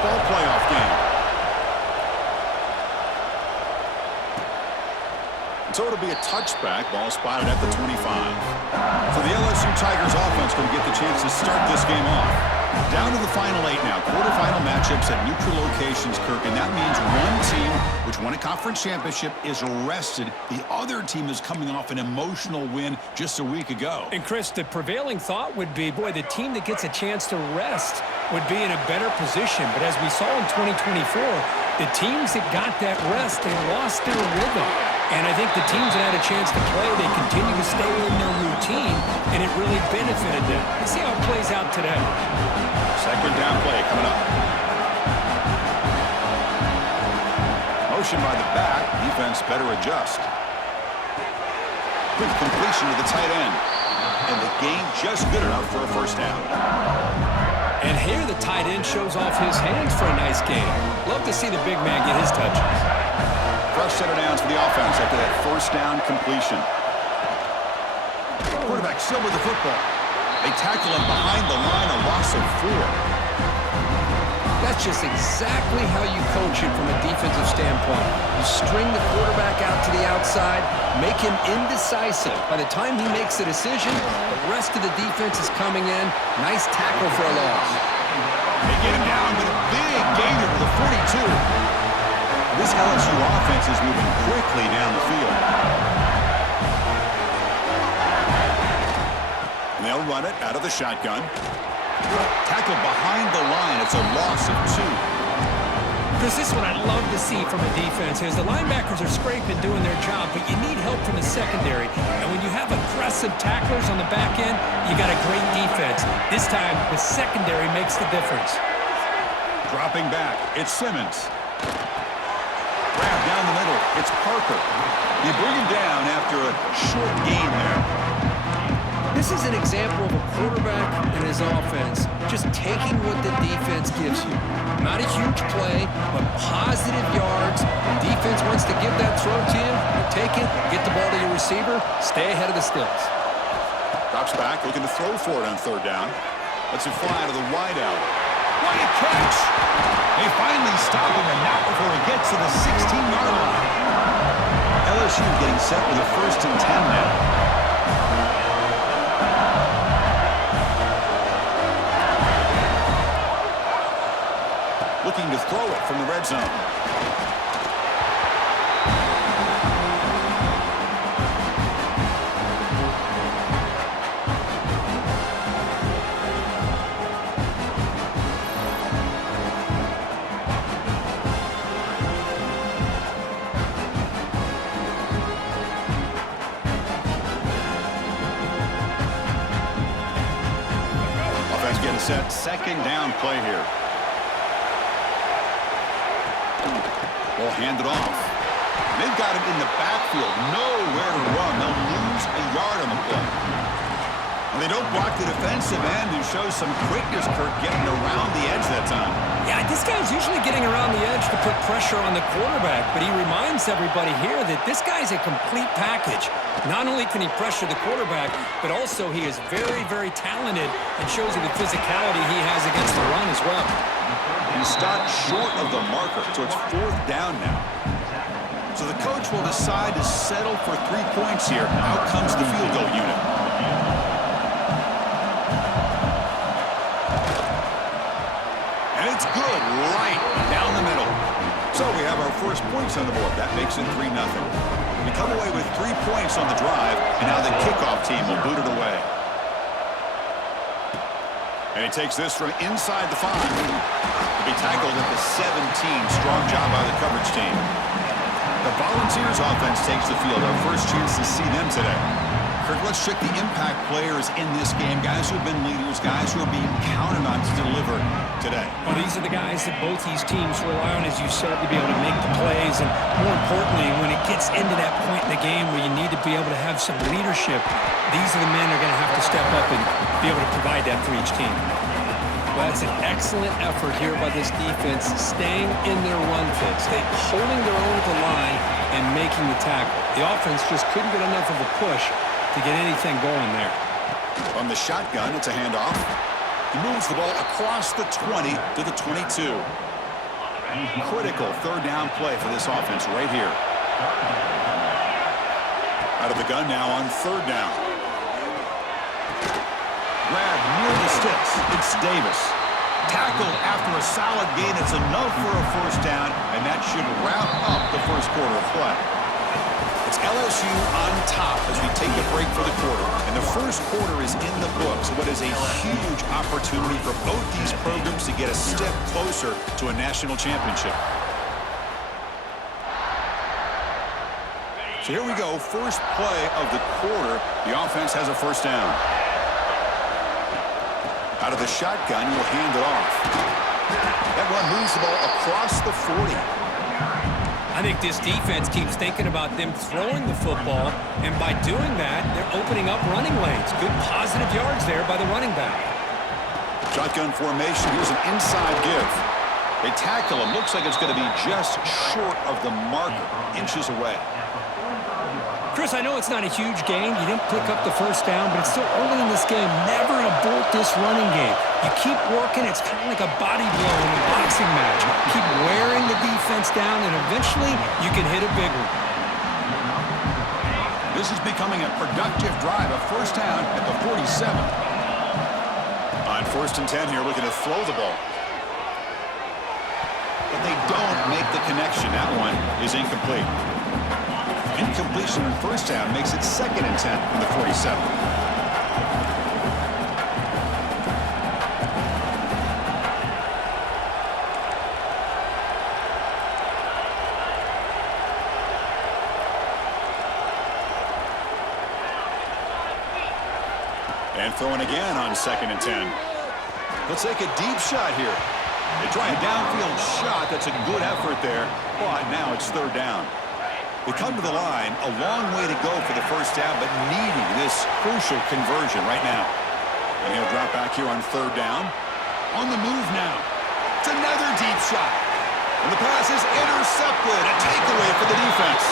football playoff game. So it'll be a touchback. Ball spotted at the 25. So the LSU Tigers offense going to get the chance to start this game off. Down to the final 8 now. Quarterfinal matchups at neutral locations, Kirk. And that means one team, which won a conference championship, is rested. The other team is coming off an emotional win just a week ago. And, Chris, the prevailing thought would be, boy, the team that gets a chance to rest would be in a better position. But as we saw in 2024, the teams that got that rest, they lost their rhythm. And I think the teams that had a chance to play, they continue to stay in their routine, and it really benefited them. Let's see how it plays out today. Second down play coming up. Motion by the back. Defense better adjust. Quick completion to the tight end. And the gain just good enough for a first down. And here the tight end shows off his hands for a nice gain. Love to see the big man get his touches. Fresh set of downs for the offense after that first down completion. Quarterback still with the football. They tackle him behind the line, a loss of 4. That's just exactly how you coach it from a defensive standpoint. You string the quarterback out to the outside, make him indecisive. By the time he makes the decision, the rest of the defense is coming in. Nice tackle for a loss. They get him down with a big gainer to the 42. This LSU offense is moving quickly down the field. And they'll run it out of the shotgun. Tackled behind the line. It's a loss of 2. Chris, this is what I love to see from a defense is the linebackers are scraping, doing their job, but you need help from the secondary. And when you have aggressive tacklers on the back end, you got a great defense. This time, the secondary makes the difference. Dropping back, it's Simmons. Grab down the middle, it's Parker. You bring him down after a short gain there. This is an example of a quarterback and his offense just taking what the defense gives you. Not a huge play, but positive yards. The defense wants to give that throw to you. You take it, get the ball to your receiver, stay ahead of the sticks. Drops back, looking to throw for it on third down. Lets it fly to the wideout. What a catch! They finally stop him, and not before he gets to the 16-yard line. LSU getting set with a 1st and 10 now. Looking to throw it from the red zone. Offense getting set. Second down play here. Ball handed off. They've got him in the backfield. Nowhere to run. They'll lose a yard on the play. And they don't block the defensive end, who shows some quickness, Kirk, getting around the edge that time. Yeah, this guy's usually getting around the edge to put pressure on the quarterback, but he reminds everybody here that this guy's a complete package. Not only can he pressure the quarterback, but also he is very, very talented and shows you the physicality he has against the run as well. He stopped short of the marker, so it's 4th down now. So the coach will decide to settle for 3 points here. Out comes the field goal unit. And it's good right down the middle. So we have our first points on the board. That makes it 3-0. We come away with 3 points on the drive, and now the kickoff team will boot it away. And he takes this from inside the 5. To be tackled at the 17. Strong job by the coverage team. The Volunteers offense takes the field. Our first chance to see them today. Kirk, let's check the impact players in this game. Guys who have been leaders, guys who are being counted on to deliver today. Well, these are the guys that both these teams rely on, as you said, to be able to make the plays. And more importantly, when it gets into that point in the game where you need to be able to have some leadership, these are the men that are going to have to step up and be able to provide that for each team. Well, that's an excellent effort here by this defense, staying in their run fits, holding their own at the line and making the tackle. The offense just couldn't get enough of a push to get anything going there. From the shotgun, it's a handoff. He moves the ball across the 20 to the 22. Critical third down play for this offense right here. Out of the gun now on third down. Grab near the sticks. It's Davis. Tackled after a solid gain. It's enough for a first down, and that should wrap up the first quarter of play. It's LSU on top as we take a break for the quarter. And the first quarter is in the books. What is a huge opportunity for both these programs to get a step closer to a national championship. So here we go. First play of the quarter. The offense has a first down. Out of the shotgun, will hand it off. That run moves the ball across the 40. I think this defense keeps thinking about them throwing the football, and by doing that, they're opening up running lanes. Good positive yards there by the running back. Shotgun formation. Here's an inside give. They tackle him. Looks like it's going to be just short of the marker, inches away. Chris, I know it's not a huge gain. You didn't pick up the first down, but it's still early in this game. Never abort this running game. You keep working. It's kind of like a body blow in a boxing match. Keep wearing the defense down, and eventually you can hit a big one. This is becoming a productive drive. A first down at the 47. On 1st and 10 here, looking to throw the ball. But they don't make the connection. That one is incomplete. Incompletion on first down makes it 2nd and 10 from the 47. And throwing again on 2nd and 10. Let's take a deep shot here. They try a downfield shot. That's a good effort there. But now it's 3rd down. They come to the line, a long way to go for the first down, but needing this crucial conversion right now. And he'll drop back here on 3rd down. On the move now. It's another deep shot. And the pass is intercepted. A takeaway for the defense.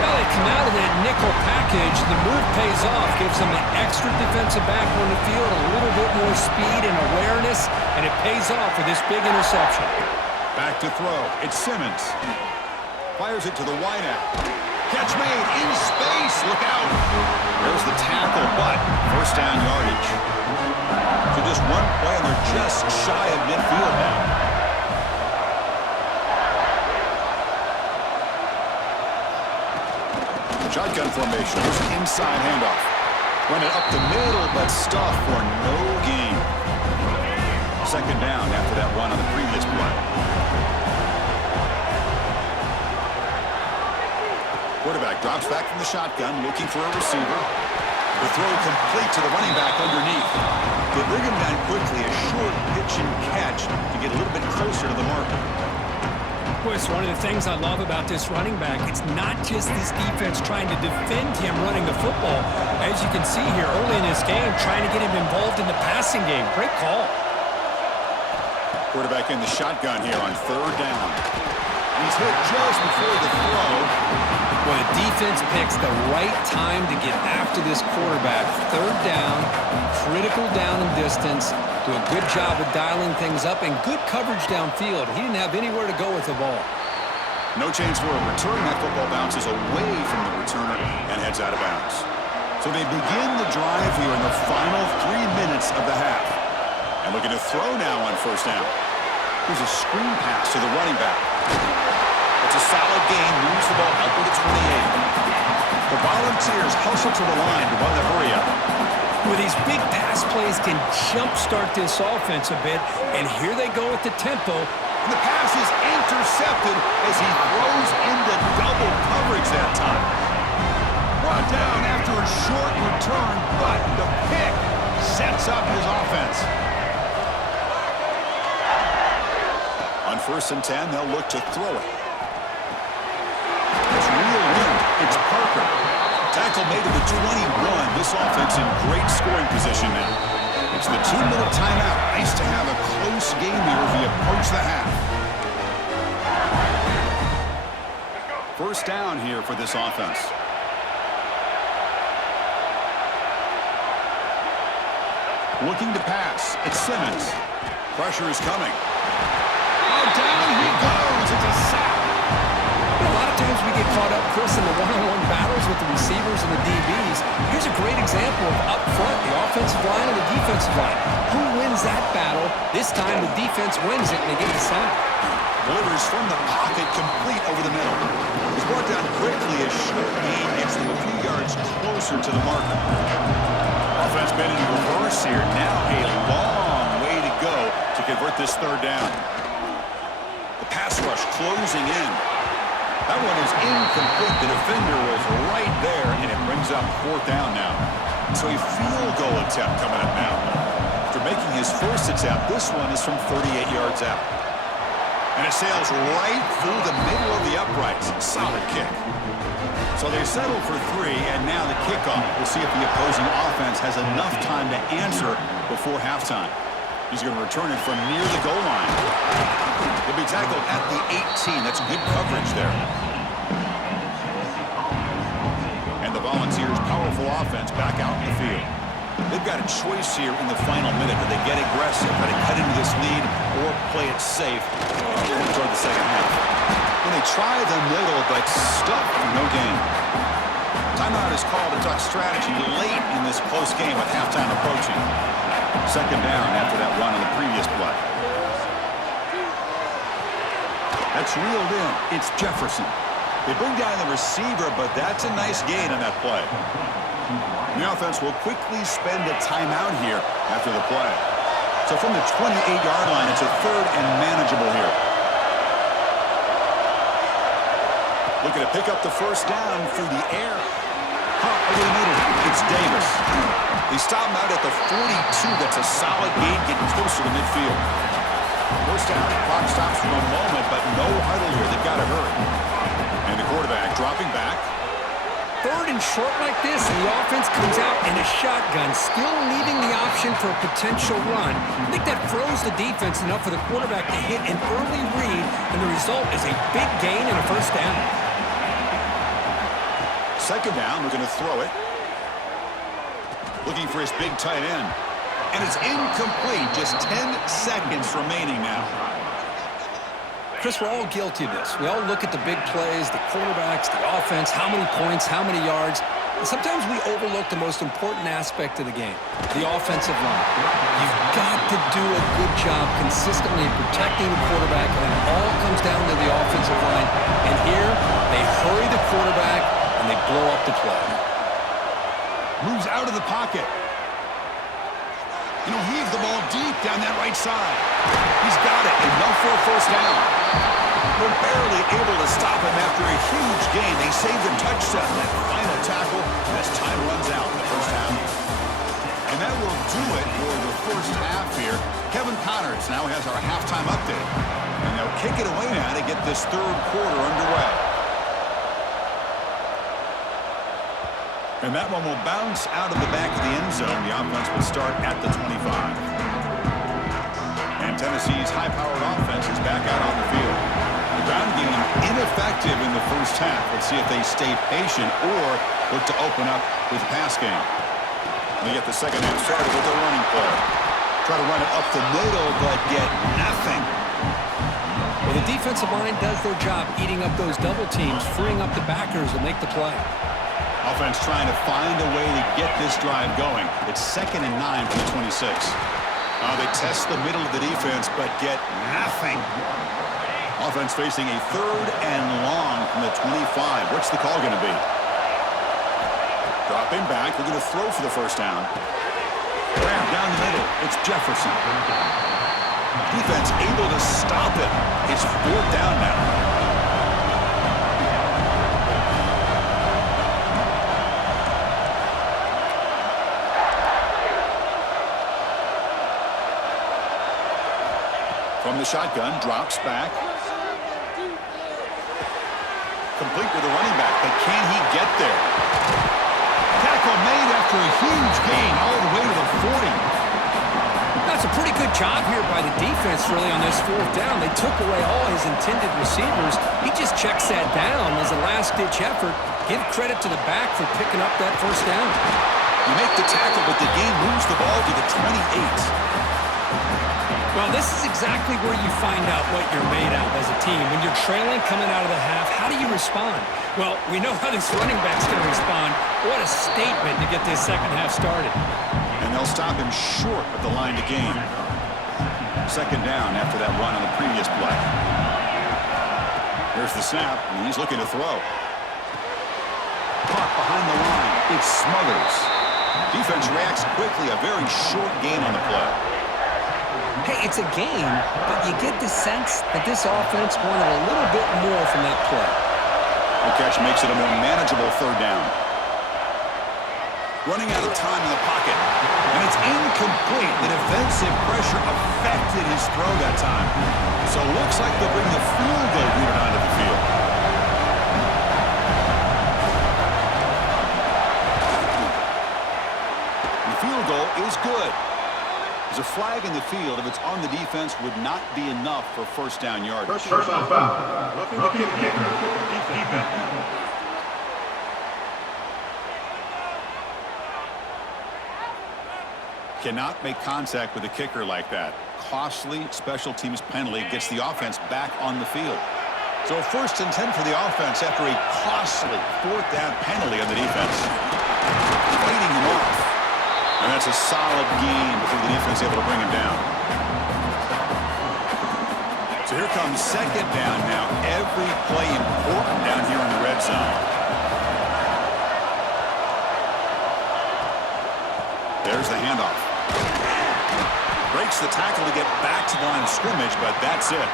Well, they come out of that nickel package. The move pays off, gives them an extra defensive back on the field, a little bit more speed and awareness, and it pays off for this big interception. Back to throw. It's Simmons. Fires it to the wideout. Catch made in space. Look out. There's the tackle, but first down yardage. So just one play, and they're just shy of midfield now. Shotgun formation. There's an inside handoff. Run it up the middle, but stuff for no gain. 2nd down after that run on the previous play. Quarterback drops back from the shotgun, looking for a receiver. The throw complete to the running back underneath. They bring him down quickly, a short pitch and catch to get a little bit closer to the marker. Boy, it's one of the things I love about this running back. It's not just this defense trying to defend him running the football. As you can see here early in this game, trying to get him involved in the passing game. Great call. Quarterback in the shotgun here on 3rd down. He's hit just before the throw. Well, the defense picks the right time to get after this quarterback. 3rd down, critical down and distance. Do a good job of dialing things up and good coverage downfield. He didn't have anywhere to go with the ball. No chance for a return. That football bounces away from the returner and heads out of bounds. So they begin the drive here in the final 3 minutes of the half. And looking to throw now on 1st down. Here's a screen pass to the running back. It's a solid gain, moves the ball up to the 28. The Volunteers hustle to the line to run the hurry-up. Well, these big pass plays can jumpstart this offense a bit, and here they go with the tempo. And the pass is intercepted as he throws into double coverage that time. Brought down after a short return, but the pick sets up his offense. On 1st and 10, they'll look to throw it. It's real wind. It's Parker. Tackle made at the 21. This offense in great scoring position now. It's the 2-minute timeout. Nice to have a close game here as we approach the half. 1st down here for this offense. Looking to pass. It's Simmons. Pressure is coming. Oh, down he goes. It's a sack. A lot of times we get caught up, Chris, in the one-on-one battles with the receivers and the DBs. Here's a great example of up front, the offensive line and the defensive line. Who wins that battle? This time the defense wins it, and they get the sack. Delivers from the pocket, complete over the middle. He's brought down quickly. A short gain gets them a few yards closer to the marker. Offense been in reverse here. Now a long way to go to convert this third down. The pass rush closing in. That one is incomplete. The defender was right there, and it brings up fourth down now. So a field goal attempt coming up now. After making his first attempt, this one is from 38 yards out. And it sails right through the middle of the uprights. Solid kick. So they settle for 3, and now the kickoff. We'll see if the opposing offense has enough time to answer before halftime. He's going to return it from near the goal line. He'll be tackled at the 18. That's good coverage there. And the Volunteers' powerful offense back out in the field. They've got a choice here in the final minute. Do they get aggressive, try to cut into this lead, or play it safe toward the second half? When they try the middle, but stuck for no gain. Timeout is called to talk strategy late in this close game with halftime approaching. Second down after that run on the previous play. That's reeled in. It's Jefferson. They bring down the receiver, but that's a nice gain on that play. The offense will quickly spend a timeout here after the play. So from the 28-yard line, it's a third and manageable here. Looking to pick up the first down through the air. Over the middle. It's Davis. They stop him out at the 42. That's a solid gain, getting closer to midfield. First down. Clock stops for a moment, but no huddle here. They've got to hurry. And the quarterback dropping back. Third and short like this, and the offense comes out in a shotgun, still leaving the option for a potential run. I think that froze the defense enough for the quarterback to hit an early read, and the result is a big gain and a first down. Second down, we're going to throw it. Looking for his big tight end. And it's incomplete. Just 10 seconds remaining now. Chris, we're all guilty of this. We all look at the big plays, the quarterbacks, the offense, how many points, how many yards. And sometimes we overlook the most important aspect of the game, the offensive line. You've got to do a good job consistently protecting the quarterback, and it all comes down to the offensive line. And here, they hurry the quarterback, and they blow up the play. Moves out of the pocket. You know, heaves the ball deep down that right side. He's got it. Enough for a first down. They're barely able to stop him after a huge gain. They saved a touchdown. That final tackle as time runs out in the first half. And that will do it for the first half here. Kevin Connors now has our halftime update. And they'll kick it away now to get this third quarter underway. And that one will bounce out of the back of the end zone. The offense will start at the 25. And Tennessee's high-powered offense is back out on the field. The ground game ineffective in the first half. Let's see if they stay patient or look to open up with the pass game. They get the second half started with a running play. Try to run it up the middle, but get nothing. Well, the defensive line does their job eating up those double teams, freeing up the backers to make the play. Offense trying to find a way to get this drive going. It's 2nd and 9 from the 26. They test the middle of the defense, but get nothing. Offense facing a third and long from the 25. What's the call going to be? Dropping back. We're going to throw for the first down. Grab down the middle. It's Jefferson. Defense able to stop it. It's fourth down now. From the shotgun, drops back. Complete with the running back, but can he get there? Tackle made after a huge gain all the way to the 40. That's a pretty good job here by the defense, really, on this fourth down. They took away all his intended receivers. He just checks that down as a last-ditch effort. Give credit to the back for picking up that first down. You make the tackle, but the game moves the ball to the 28. Well, this is exactly where you find out what you're made of as a team. When you're trailing coming out of the half, how do you respond? Well, we know how this running back's going to respond. What a statement to get this second half started. And they'll stop him short of the line to gain. Second down after that run on the previous play. Here's the snap, and he's looking to throw. Caught behind the line. It smothers. Defense reacts quickly. A very short gain on the play. Hey, it's a game, but you get the sense that this offense wanted a little bit more from that play. The catch makes it a more manageable third down. Running out of time in the pocket. And it's incomplete. The defensive pressure affected his throw that time. So it looks like they'll bring the field goal unit onto the field. The field goal is good. There's a flag in the field. If it's on the defense, would not be enough for first down yardage. Personal foul. Rookie kicker. Defense. Cannot make contact with a kicker like that. Costly special teams penalty gets the offense back on the field. So 1st and 10 for the offense after a costly 4th down penalty on the defense. Leading him off. And that's a solid gain before the defense able to bring him down. So here comes second down now. Every play important down here in the red zone. There's the handoff. Breaks the tackle to get back to the line of scrimmage, but that's it.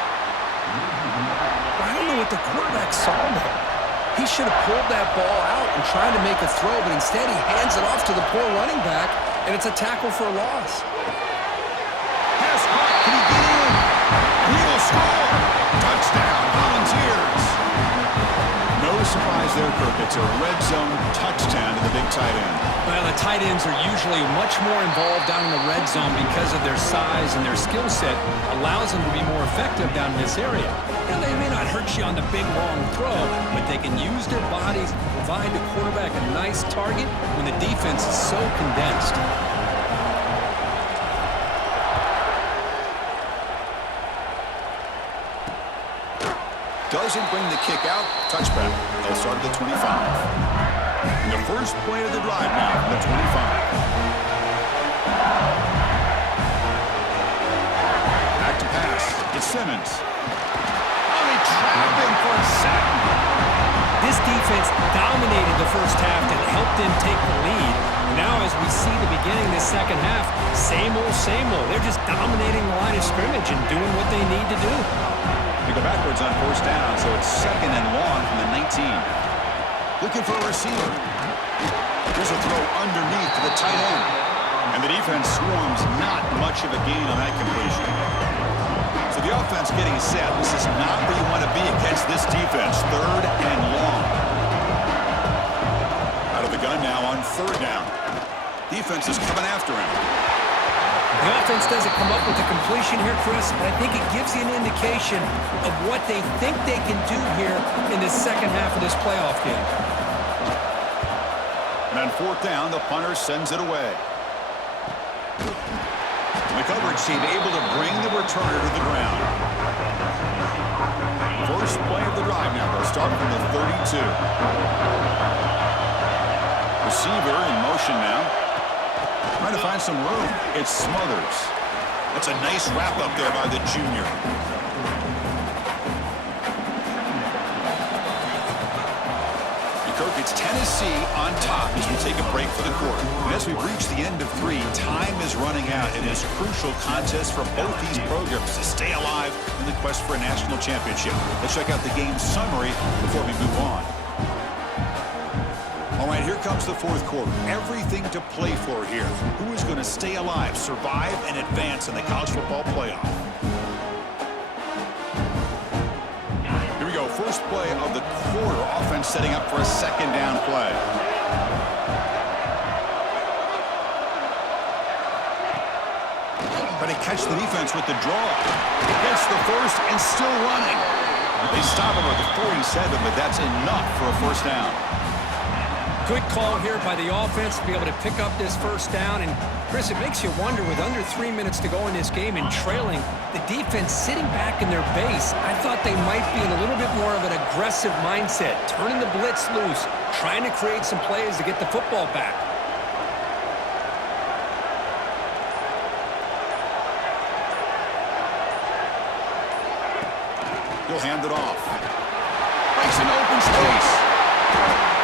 I don't know what the quarterback saw there. He should have pulled that ball out and tried to make a throw, but instead he hands it off to the poor running back, and it's a tackle for a loss. Pass caught. Can he get in? He'll score. Touchdown, Volunteers. No surprise there, Kirk. It's a red zone touchdown to the big tight end. Well, the tight ends are usually much more involved down in the red zone because of their size and their skill set allows them to be more effective down in this area. Now, they may not hurt you on the big, long throw, but they can use their bodies to provide the quarterback a nice target when the defense is so condensed. Doesn't bring the kick out. Touchback. They'll start at the 25. And the first play of the drive now from the 25. Back to pass. It's Simmons. Oh, they trapped him for a sack. This defense dominated the first half and helped them take the lead. Now, as we see the beginning of this second half, same old, same old. They're just dominating the line of scrimmage and doing what they need to do. They go backwards on 1st down, so it's 2nd and long from the 19. Looking for a receiver. Here's a throw underneath to the tight end. And the defense swarms, not much of a gain on that completion. So the offense getting set. This is not where you want to be against this defense. 3rd and long. Out of the gun now on 3rd down. Defense is coming after him. The offense doesn't come up with a completion here, Chris, but I think it gives you an indication of what they think they can do here in the second half of this playoff game. And on 4th down, the punter sends it away. The coverage team able to bring the returner to the ground. First play of the drive now. They'll start from the 32. Receiver in motion now. Trying to find some room. It's Smothers. That's a nice wrap up there by the junior. Kirk, it's Tennessee on top as we take a break for the quarter. And as we reach the end of 3, time is running out. It is a crucial contest for both these programs to stay alive in the quest for a national championship. Let's check out the game summary before we move on. All right, here comes the 4th quarter. Everything to play for here. Who is going to stay alive, survive, and advance in the college football playoff? Here we go. First play of the quarter. Offense setting up for a 2nd down play. But they catch the defense with the draw. Gets the first and still running. They stop him at the 47, but that's enough for a 1st down. Good call here by the offense to be able to pick up this first down. And, Chris, it makes you wonder, with under 3 minutes to go in this game and trailing, the defense sitting back in their base, I thought they might be in a little bit more of an aggressive mindset, turning the blitz loose, trying to create some plays to get the football back. He'll hand it off. Breaks an open space.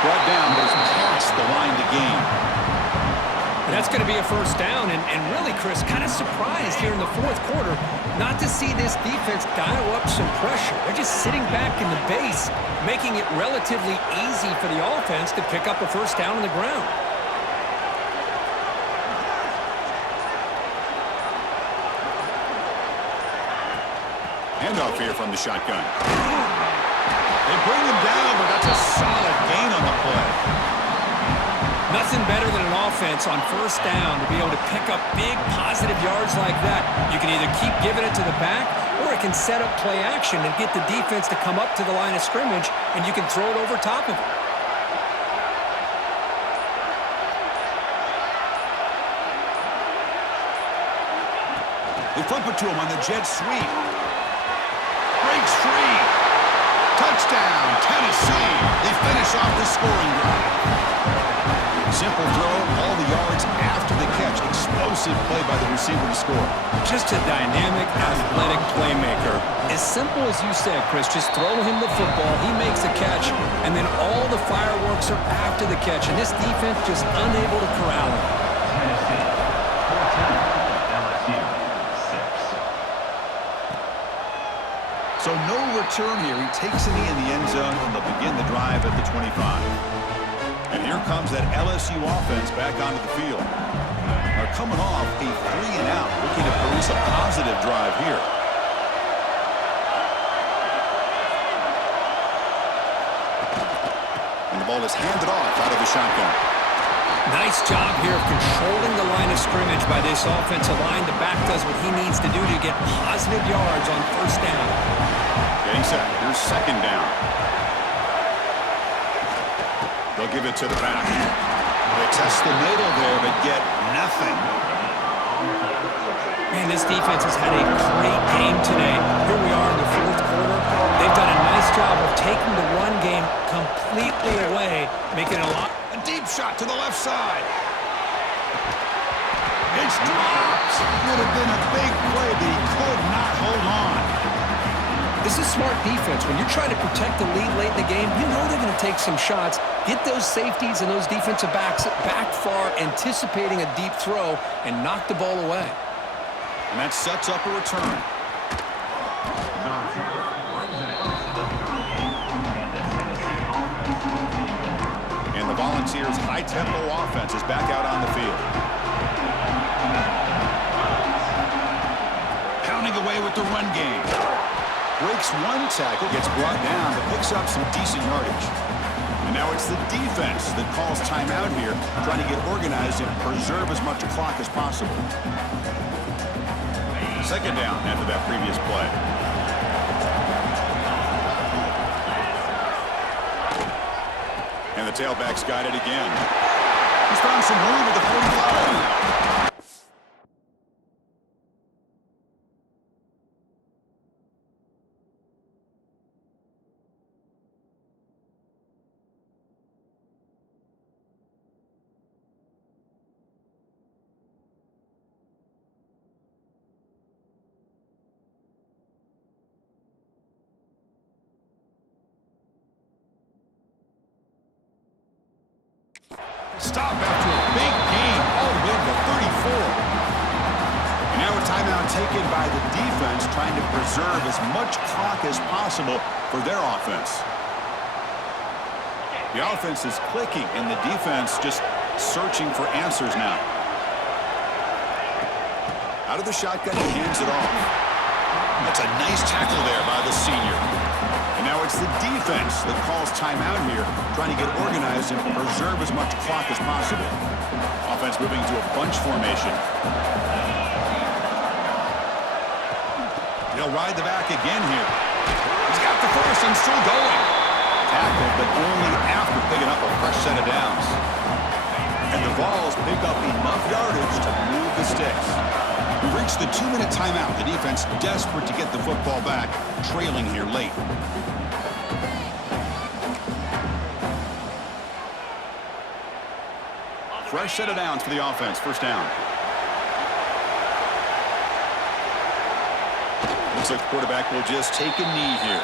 Brought down, but it's past the line to gain. That's going to be a first down, and really, Chris, kind of surprised here in the fourth quarter not to see this defense dial up some pressure. They're just sitting back in the base, making it relatively easy for the offense to pick up a first down on the ground. Handoff here from the shotgun. They bring him down, but that's a solid gain on the play. Nothing better than an offense on first down to be able to pick up big positive yards like that. You can either keep giving it to the back, or it can set up play action and get the defense to come up to the line of scrimmage, and you can throw it over top of it. They flip it to him on the jet sweep. Breaks free. Touchdown, Tennessee. They finish off the scoring drive. Simple throw, all the yards after the catch. Explosive play by the receiver to score. Just a dynamic, athletic playmaker. As simple as you said, Chris, just throw him the football, he makes the catch, and then all the fireworks are after the catch, and this defense just unable to corral him. Tennessee, 14, LSU, 6. So no return here. He takes it in the end zone, and they'll begin the drive at the 25. And here comes that LSU offense back onto the field. They're coming off a 3-and-out, looking to produce a positive drive here. And the ball is handed off out of the shotgun. Nice job here of controlling the line of scrimmage by this offensive line. The back does what he needs to do to get positive yards on first down. Getting set. Here's second down. They'll give it to the back. They test the middle there, but get nothing. Man, this defense has had a great game today. Here we are in the fourth quarter. They've done a nice job of taking the run game completely away, making it a lot. A deep shot to the left side. It's dropped. Would have been a big play, but he could not hold on. This is smart defense. When you're trying to protect the lead late in the game, you know they're going to take some shots, get those safeties and those defensive backs back far, anticipating a deep throw, and knock the ball away. And that sets up a return. And the Volunteers' high-tempo offense is back out on the field. Pounding away with the run game. Breaks one tackle, gets brought down, but picks up some decent yardage. And now it's the defense that calls timeout here, trying to get organized and preserve as much clock as possible. Second down after that previous play. And the tailback's got it again. He's found some room at the 45. Stop after a big gain all the way to the 34. And now a timeout taken by the defense, trying to preserve as much clock as possible for their offense. The offense is clicking, and the defense just searching for answers now. Out of the shotgun, he hands it off. That's a nice tackle there by the senior. And now it's the defense that calls timeout here, trying to get organized and preserve as much clock as possible. Offense moving to a bunch formation. They'll ride the back again here. He's got the first and still going. tackle, but only after picking up a fresh set of downs. And the Vols pick up enough yardage to move the sticks. We've reached the 2-minute timeout. The defense desperate to get the football back, trailing here late. Fresh set of downs for the offense. First down. Looks like the quarterback will just take a knee here.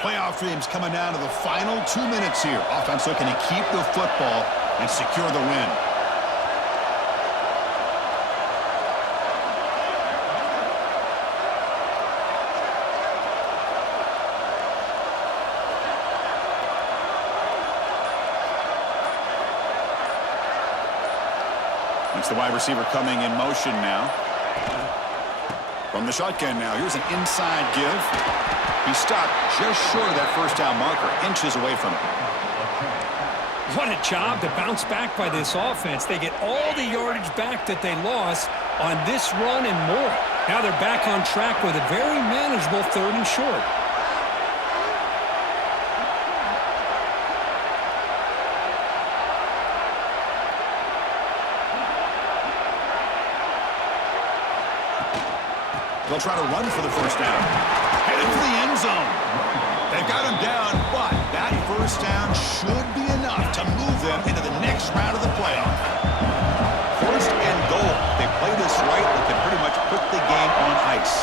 Playoff dreams coming down to the final 2 minutes here. Offense looking to keep the football and secure the win. It's the wide receiver coming in motion now. From the shotgun now. Here's an inside give. He stopped just short of that first down marker, inches away from it. What a job to bounce back by this offense. They get all the yardage back that they lost on this run and more. Now they're back on track with a very manageable 3rd and short. They'll try to run for the first down. Headed for the end zone. They've got him down, but that first down should be enough to move them into the next round of the playoff. First and goal. They play this right, they can pretty much put the game on ice.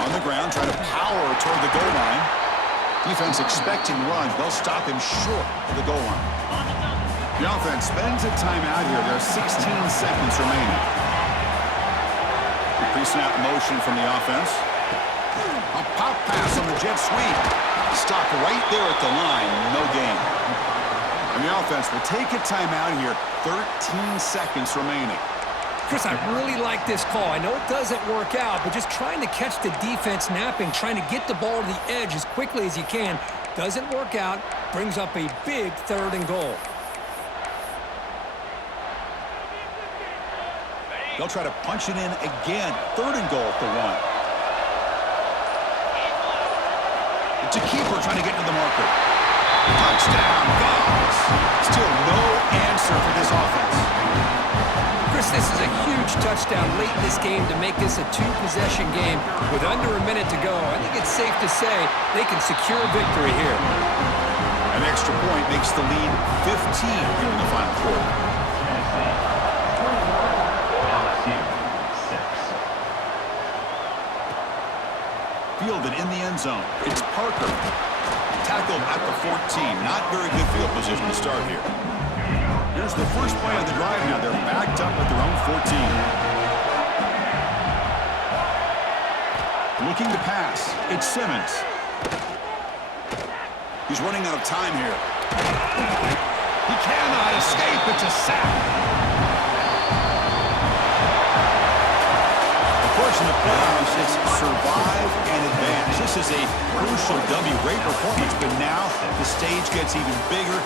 On the ground, trying to power toward the goal line. Defense expecting run. They'll stop him short of the goal line. The offense spends a timeout here. There are 16 seconds remaining. The pre-snap motion from the offense. A pop pass on the jet sweep. Stop right there at the line. No gain. And the offense will take a timeout here. 13 seconds remaining. Chris, I really like this call. I know it doesn't work out, but just trying to catch the defense napping, trying to get the ball to the edge as quickly as you can. Doesn't work out. Brings up a big 3rd and goal. They'll try to punch it in again. 3rd and goal for 1. It's a keeper trying to get to the marker. Touchdown, Vols. Still no answer for this offense. Chris, this is a huge touchdown late in this game to make this a 2-possession game with under a minute to go. I think it's safe to say they can secure victory here. An extra point makes the lead 15 here in the final quarter. Fielded in the end zone. It's Parker. Tackled at the 14. Not very good field position to start here. Here's the first play of the drive now. They're backed up at their own 14. Looking to pass. It's Simmons. He's running out of time here. He cannot escape. It's a sack. Of course, in the playoffs, it's survive and advance. This is a crucial W. Great performance, but now the stage gets even bigger.